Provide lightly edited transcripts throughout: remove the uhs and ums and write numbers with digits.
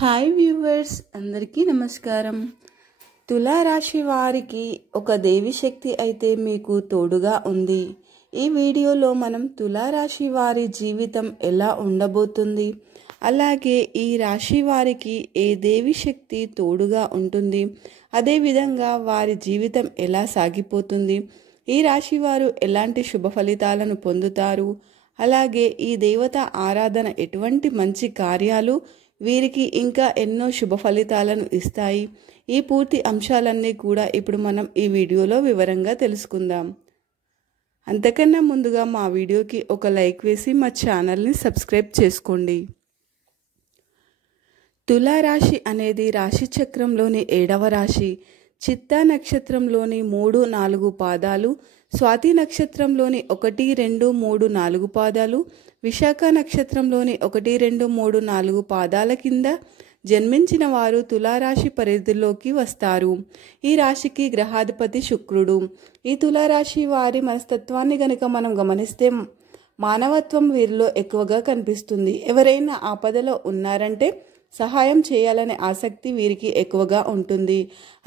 Hi viewers, అందరికీ నమస్కారం. తులారాశి వారికి ఒక దేవి శక్తి అయితే మీకు తోడుగా ఉంది. ఈ వీడియోలో మనం తులారాశి వారి జీవితం ఎలా ఉండబోతుంది, అలాగే ఈ రాశి వారికి ఏ దేవి శక్తి తోడుగా ఉంటుంది, అదేవిధంగా వారి జీవితం ఎలా సాగిపోతుంది, ఈ రాశి వారు ఎలాంటి శుభ ఫలితాలను పొందుతారు, అలాగే ఈ దేవత ఆరాధన ఎటువంటి మంచి కార్యాలు వీరికి ఇంకా ఎన్నో శుభ ఫలితాలను ఇస్తాయి. ఈ పూర్తి అంశాలన్నీ కూడా ఇప్పుడు మనం ఈ వీడియోలో వివరంగా తెలుసుకుందాం. అంతకన్నా ముందుగా మా వీడియోకి ఒక లైక్ వేసి మా ఛానల్ని సబ్స్క్రైబ్ చేసుకోండి. తులారాశి అనేది రాశి చక్రంలోని 7వ రాశి. చిత్తా నక్షత్రంలోని 3, 4 పాదాలు, స్వాతి నక్షత్రంలోని 1, 2, 3, 4 పాదాలు, విశాఖ నక్షత్రంలోని 1, 2, 3, 4 పాదాల కింద జన్మించిన వారు తులారాశి పరిధిలోకి వస్తారు. ఈ రాశికి గ్రహాధిపతి శుక్రుడు. ఈ తులారాశి వారి మనస్తత్వాన్ని గనుక మనం గమనిస్తే మానవత్వం వీరిలో ఎక్కువగా కనిపిస్తుంది. ఎవరైనా ఆపదలో ఉన్నారంటే సహాయం చేయాలనే ఆసక్తి వీరికి ఎక్కువగా ఉంటుంది.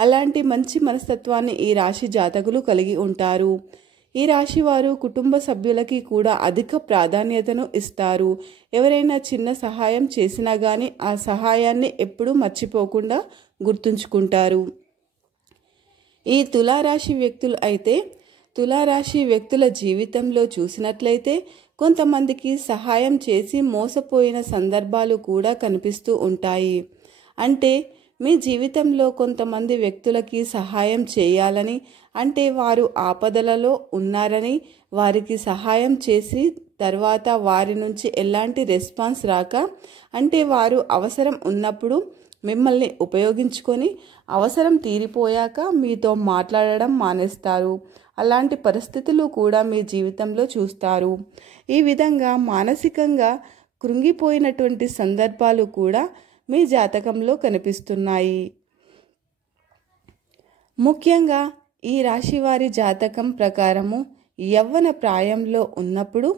అలాంటి మంచి మనస్తత్వాన్ని ఈ రాశి జాతకులు కలిగి ఉంటారు. ఈ రాశి వారు కుటుంబ సభ్యులకి కూడా అధిక ప్రాధాన్యతను ఇస్తారు. ఎవరైనా చిన్న సహాయం చేసినా కానీ ఆ సహాయాన్ని ఎప్పుడూ మర్చిపోకుండా గుర్తుంచుకుంటారు. ఈ తులారాశి వ్యక్తుల జీవితంలో చూసినట్లయితే కొంతమందికి సహాయం చేసి మోసపోయిన సందర్భాలు కూడా కనిపిస్తూ ఉంటాయి. అంటే మీ జీవితంలో కొంతమంది వ్యక్తులకి సహాయం చేయాలని, అంటే వారు ఆపదలలో ఉన్నారని వారికి సహాయం చేసి తర్వాత వారి నుంచి ఎలాంటి రెస్పాన్స్ రాక, అంటే వారు అవసరం ఉన్నప్పుడు మిమ్మల్ని ఉపయోగించుకొని అవసరం తీరిపోయాక మీతో మాట్లాడడం మానేస్తారు. అలాంటి పరిస్థితులు కూడా మీ జీవితంలో చూస్తారు. ఈ విధంగా మానసికంగా కృంగిపోయినటువంటి సందర్భాలు కూడా మీ జాతకంలో కనిపిస్తున్నాయి. ముఖ్యంగా ఈ రాశి వారి జాతకం ప్రకారము యవ్వన ప్రాయంలో ఉన్నప్పుడు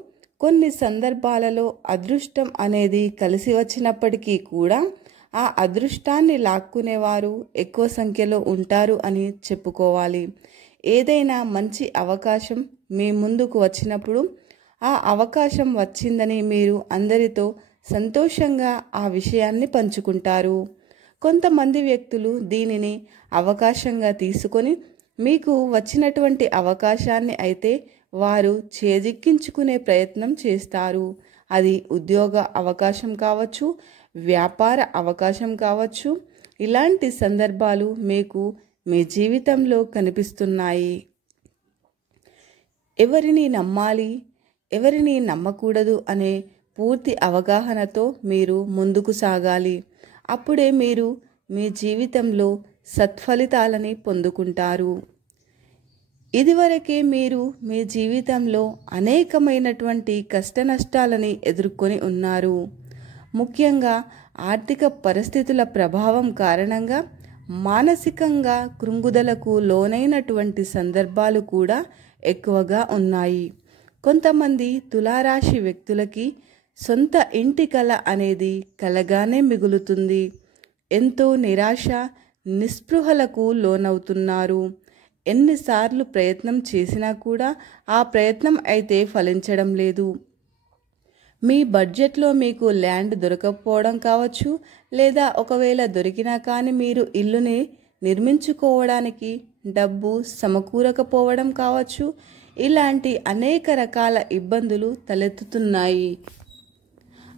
కొన్ని సందర్భాలలో అదృష్టం అనేది కలిసి వచ్చినప్పటికీ కూడా ఆ అదృష్టాన్ని లాక్కునేవారు ఎక్కువ సంఖ్యలో ఉంటారు అని చెప్పుకోవాలి. ఏదైనా మంచి అవకాశం మీ ముందుకు వచ్చినప్పుడు ఆ అవకాశం వచ్చిందని మీరు అందరితో సంతోషంగా ఆ విషయాన్ని పంచుకుంటారు. కొంతమంది వ్యక్తులు దీనిని అవకాశంగా తీసుకొని మీకు వచ్చినటువంటి అవకాశాన్ని అయితే వారు చేజిక్కించుకునే ప్రయత్నం చేస్తారు. అది ఉద్యోగ అవకాశం కావచ్చు, వ్యాపార అవకాశం కావచ్చు. ఇలాంటి సందర్భాలు మీకు మీ జీవితంలో కనిపిస్తున్నాయి. ఎవరిని నమ్మాలి, ఎవరిని నమ్మకూడదు అనే పూర్తి అవగాహనతో మీరు ముందుకు సాగాలి. అప్పుడే మీరు మీ జీవితంలో సత్ఫలితాలని పొందుకుంటారు. ఇదివరకే మీరు మీ జీవితంలో అనేకమైనటువంటి కష్ట నష్టాలని ఎదుర్కొని ఉన్నారు. ముఖ్యంగా ఆర్థిక పరిస్థితుల ప్రభావం కారణంగా మానసికంగా కృంగుదలకు లోనైనటువంటి సందర్భాలు కూడా ఎక్కువగా ఉన్నాయి. కొంతమంది తులారాశి వ్యక్తులకి సొంత ఇంటి కల అనేది కలగానే మిగులుతుంది. ఎంతో నిరాశ, నిస్పృహలకు లోనవుతున్నారు. ఎన్నిసార్లు ప్రయత్నం చేసినా కూడా ఆ ప్రయత్నం అయితే ఫలించడం లేదు. మీ బడ్జెట్లో మీకు ల్యాండ్ దొరకకపోవడం కావచ్చు, లేదా ఒకవేళ దొరికినా కానీ మీరు ఇల్లుని నిర్మించుకోవడానికి డబ్బు సమకూరకపోవడం కావచ్చు. ఇలాంటి అనేక రకాల ఇబ్బందులు తలెత్తుతున్నాయి.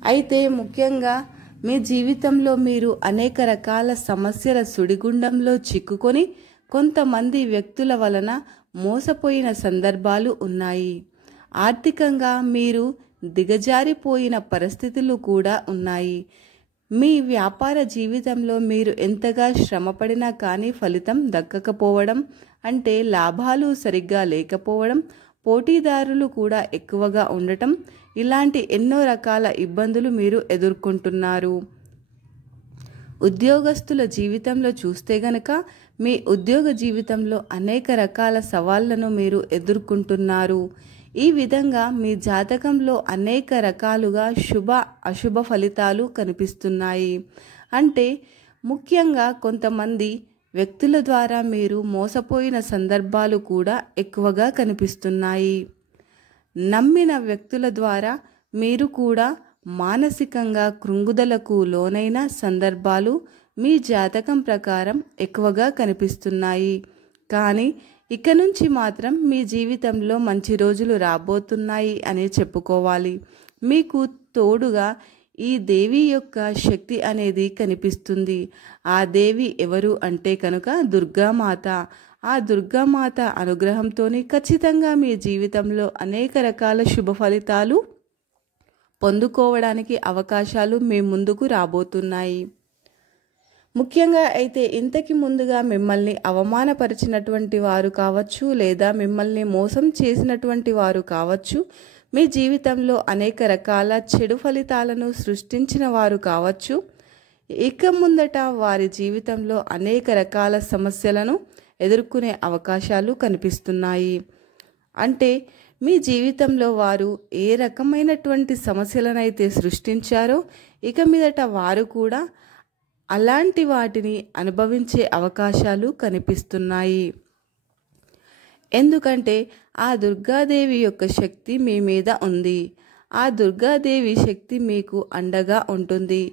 అయితే ముఖ్యంగా మీ జీవితంలో మీరు అనేక రకాల సమస్యల సుడిగుండంలో చిక్కుకొని కొంతమంది వ్యక్తుల వలన మోసపోయిన సందర్భాలు ఉన్నాయి. ఆర్థికంగా మీరు దిగజారిపోయిన పరిస్థితులు కూడా ఉన్నాయి. మీ వ్యాపార జీవితంలో మీరు ఎంతగా శ్రమపడినా కానీ ఫలితం దక్కకపోవడం, అంటే లాభాలు సరిగ్గా లేకపోవడం, పోటీదారులు కూడా ఎక్కువగా ఉండటం, ఇలాంటి ఎన్నో రకాల ఇబ్బందులు మీరు ఎదుర్కొంటున్నారు. ఉద్యోగస్తుల జీవితంలో చూస్తే గనక మీ ఉద్యోగ జీవితంలో అనేక రకాల సవాళ్లను మీరు ఎదుర్కొంటున్నారు. ఈ విధంగా మీ జాతకంలో అనేక రకాలుగా శుభ అశుభ ఫలితాలు కనిపిస్తున్నాయి. అంటే ముఖ్యంగా కొంతమంది వ్యక్తుల ద్వారా మీరు మోసపోయిన సందర్భాలు కూడా ఎక్కువగా కనిపిస్తున్నాయి. నమ్మిన వ్యక్తుల ద్వారా మీరు కూడా మానసికంగా కృంగుదలకు లోనైన సందర్భాలు మీ జాతకం ప్రకారం ఎక్కువగా కనిపిస్తున్నాయి. కానీ ఇక నుంచి మాత్రం మీ జీవితంలో మంచి రోజులు రాబోతున్నాయి అని చెప్పుకోవాలి. మీకు తోడుగా ఈ దేవి యొక్క శక్తి అనేది కనిపిస్తుంది. ఆ దేవి ఎవరు అంటే కనుక దుర్గామాత. ఆ దుర్గామాత అనుగ్రహంతోని ఖచ్చితంగా మీ జీవితంలో అనేక రకాల శుభ ఫలితాలు పొందుకోవడానికి అవకాశాలు మీ ముందుకు రాబోతున్నాయి. ముఖ్యంగా అయితే ఇంతకు ముందుగా మిమ్మల్ని అవమానపరిచినటువంటి వారు కావచ్చు, లేదా మిమ్మల్ని మోసం చేసినటువంటి వారు కావచ్చు, మీ జీవితంలో అనేక రకాల చెడు ఫలితాలను సృష్టించిన వారు కావచ్చు, ఇక ముందట వారి జీవితంలో అనేక రకాల సమస్యలను ఎదుర్కొనే అవకాశాలు కనిపిస్తున్నాయి. అంటే మీ జీవితంలో వారు ఏ రకమైనటువంటి సమస్యలనైతే సృష్టించారో ఇక మీదట వారు కూడా అలాంటి వాటిని అనుభవించే అవకాశాలు కనిపిస్తున్నాయి. ఎందుకంటే ఆ దుర్గాదేవి యొక్క శక్తి మీ మీద ఉంది. ఆ దుర్గాదేవి శక్తి మీకు అండగా ఉంటుంది.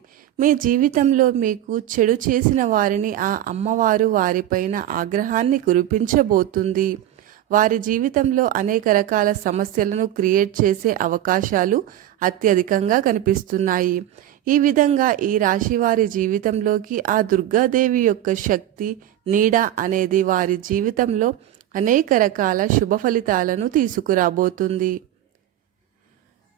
మీ జీవితంలో మీకు చెడు చేసిన వారిని ఆ అమ్మవారు వారిపైన ఆగ్రహాన్ని కురిపించబోతుంది. వారి జీవితంలో అనేక రకాల సమస్యలను క్రియేట్ చేసే అవకాశాలు అత్యధికంగా కనిపిస్తున్నాయి. ఈ విధంగా ఈ రాశి వారి జీవితంలోకి ఆ దుర్గాదేవి యొక్క శక్తి నీడ అనేది వారి జీవితంలో అనేక రకాల శుభ ఫలితాలను తీసుకురాబోతుంది.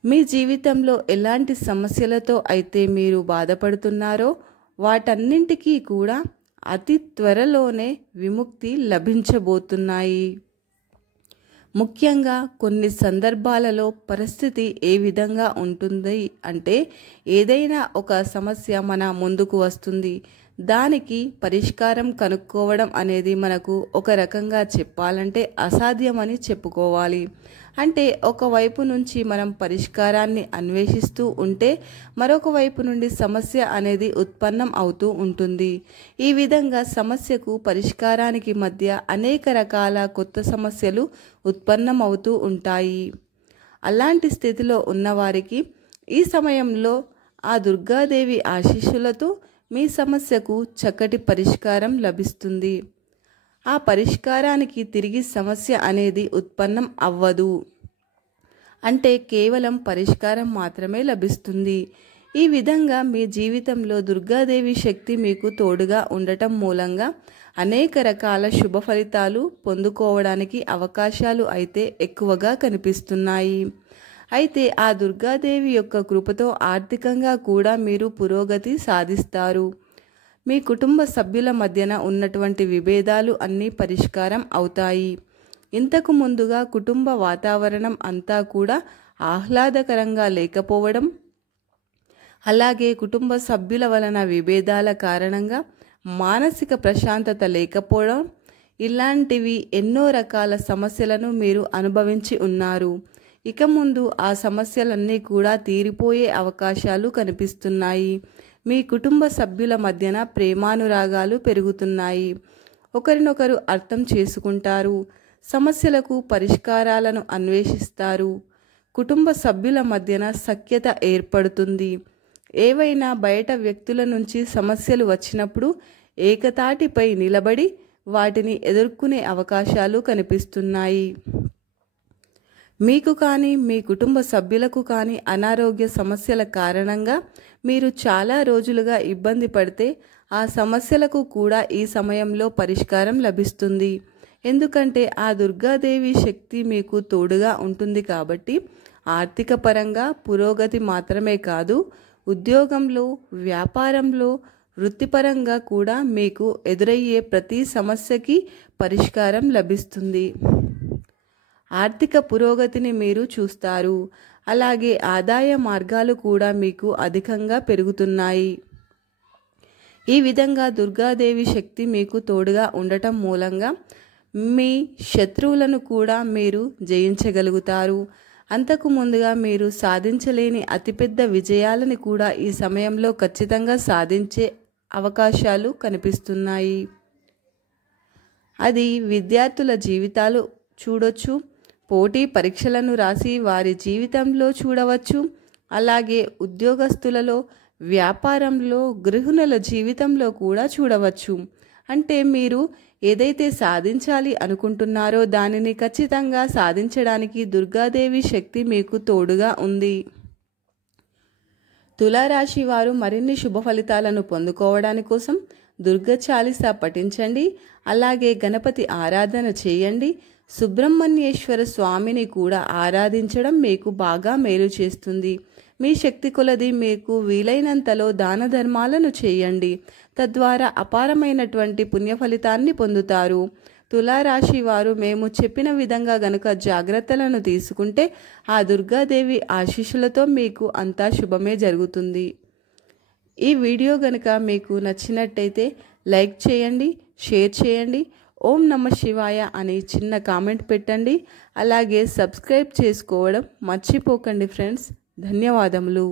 మీ జీవితంలో ఎలాంటి సమస్యలతో అయితే మీరు బాధపడుతున్నారో వాటన్నింటికీ కూడా అతి త్వరలోనే విముక్తి లభించబోతున్నాయి. ముఖ్యంగా కొన్ని సందర్భాలలో పరిస్థితి ఏ విధంగా ఉంటుంది అంటే ఏదైనా ఒక సమస్య మన ముందుకు వస్తుంది. దానికి పరిష్కారం కనుక్కోవడం అనేది మనకు ఒక రకంగా చెప్పాలంటే అసాధ్యమని చెప్పుకోవాలి. అంటే ఒకవైపు నుంచి మనం పరిష్కారాన్ని అన్వేషిస్తూ ఉంటే మరొక వైపు నుండి సమస్య అనేది ఉత్పన్నం అవుతూ ఉంటుంది. ఈ విధంగా సమస్యకు పరిష్కారానికి మధ్య అనేక రకాల కొత్త సమస్యలు ఉత్పన్నం అవుతూ ఉంటాయి. అలాంటి స్థితిలో ఉన్నవారికి ఈ సమయంలో ఆ దుర్గాదేవి ఆశీస్సులతో మీ సమస్యకు చక్కటి పరిష్కారం లభిస్తుంది. ఆ పరిష్కారానికి తిరిగి సమస్య అనేది ఉత్పన్నం అవ్వదు. అంటే కేవలం పరిష్కారం మాత్రమే లభిస్తుంది. ఈ విధంగా మీ జీవితంలో దుర్గాదేవి శక్తి మీకు తోడుగా ఉండటం మూలంగా అనేక రకాల శుభ ఫలితాలు పొందుకోవడానికి అవకాశాలు అయితే ఎక్కువగా కనిపిస్తున్నాయి. అయితే ఆ దుర్గాదేవి యొక్క కృపతో ఆర్థికంగా కూడా మీరు పురోగతి సాధిస్తారు. మీ కుటుంబ సభ్యుల మధ్యన ఉన్నటువంటి విభేదాలు అన్నీ పరిష్కారం అవుతాయి. ఇంతకు ముందుగా కుటుంబ వాతావరణం అంతా కూడా ఆహ్లాదకరంగా లేకపోవడం, అలాగే కుటుంబ సభ్యుల వలన విభేదాల కారణంగా మానసిక ప్రశాంతత లేకపోవడం, ఇలాంటివి ఎన్నో రకాల సమస్యలను మీరు అనుభవించి ఉన్నారు. ఇక ముందు ఆ సమస్యలన్నీ కూడా తీరిపోయే అవకాశాలు కనిపిస్తున్నాయి. మీ కుటుంబ సభ్యుల మధ్యన ప్రేమానురాగాలు పెరుగుతున్నాయి. ఒకరినొకరు అర్థం చేసుకుంటారు. సమస్యలకు పరిష్కారాలను అన్వేషిస్తారు. కుటుంబ సభ్యుల మధ్యన సఖ్యత ఏర్పడుతుంది. ఏవైనా బయట వ్యక్తుల నుంచి సమస్యలు వచ్చినప్పుడు ఏకతాటిపై నిలబడి వాటిని ఎదుర్కొనే అవకాశాలు కనిపిస్తున్నాయి. మీకు కానీ మీ కుటుంబ సభ్యులకు కానీ అనారోగ్య సమస్యల కారణంగా మీరు చాలా రోజులుగా ఇబ్బంది పడితే ఆ సమస్యలకు కూడా ఈ సమయంలో పరిష్కారం లభిస్తుంది. ఎందుకంటే ఆ దుర్గాదేవి శక్తి మీకు తోడుగా ఉంటుంది కాబట్టి ఆర్థిక పరంగా పురోగతి మాత్రమే కాదు, ఉద్యోగంలో, వ్యాపారంలో, వృత్తిపరంగా కూడా మీకు ఎదురయ్యే ప్రతి సమస్యకి పరిష్కారం లభిస్తుంది. ఆర్థిక పురోగతిని మీరు చూస్తారు. అలాగే ఆదాయ మార్గాలు కూడా మీకు అధికంగా పెరుగుతున్నాయి. ఈ విధంగా దుర్గాదేవి శక్తి మీకు తోడుగా ఉండటం మూలంగా మీ శత్రువులను కూడా మీరు జయించగలుగుతారు. అంతకు ముందుగా మీరు సాధించలేని అతిపెద్ద విజయాలను కూడా ఈ సమయంలో ఖచ్చితంగా సాధించే అవకాశాలు కనిపిస్తున్నాయి. అది విద్యార్థుల జీవితాలు చూడొచ్చు, పోటీ పరీక్షలను రాసి వారి జీవితంలో చూడవచ్చు, అలాగే ఉద్యోగస్తులలో, వ్యాపారంలో, గృహిణుల జీవితంలో కూడా చూడవచ్చు. అంటే మీరు ఏదైతే సాధించాలి అనుకుంటున్నారో దానిని ఖచ్చితంగా సాధించడానికి దుర్గాదేవి శక్తి మీకు తోడుగా ఉంది. తులారాశి వారు మరిన్ని శుభ ఫలితాలను పొందుకోవడానికి కోసం దుర్గా చాలీసా పఠించండి, అలాగే గణపతి ఆరాధన చేయండి. సుబ్రహ్మణ్యేశ్వర స్వామిని కూడా ఆరాధించడం మీకు బాగా మేలు చేస్తుంది. మీ శక్తి కొలది మీకు వీలైనంతలో దాన ధర్మాలను చేయండి, తద్వారా అపారమైనటువంటి పుణ్య ఫలితాన్ని పొందుతారు. తులారాశి వారు మేము చెప్పిన విధంగా గనుక జాగ్రత్తలను తీసుకుంటే ఆ దుర్గాదేవి ఆశీస్సులతో మీకు అంతా శుభమే జరుగుతుంది. ఈ వీడియో గనుక మీకు నచ్చినట్టయితే లైక్ చేయండి, షేర్ చేయండి, ఓం నమ శివాయ అని చిన్న కామెంట్ పెట్టండి. అలాగే సబ్స్క్రైబ్ చేసుకోవడం మర్చిపోకండి ఫ్రెండ్స్. ధన్యవాదములు.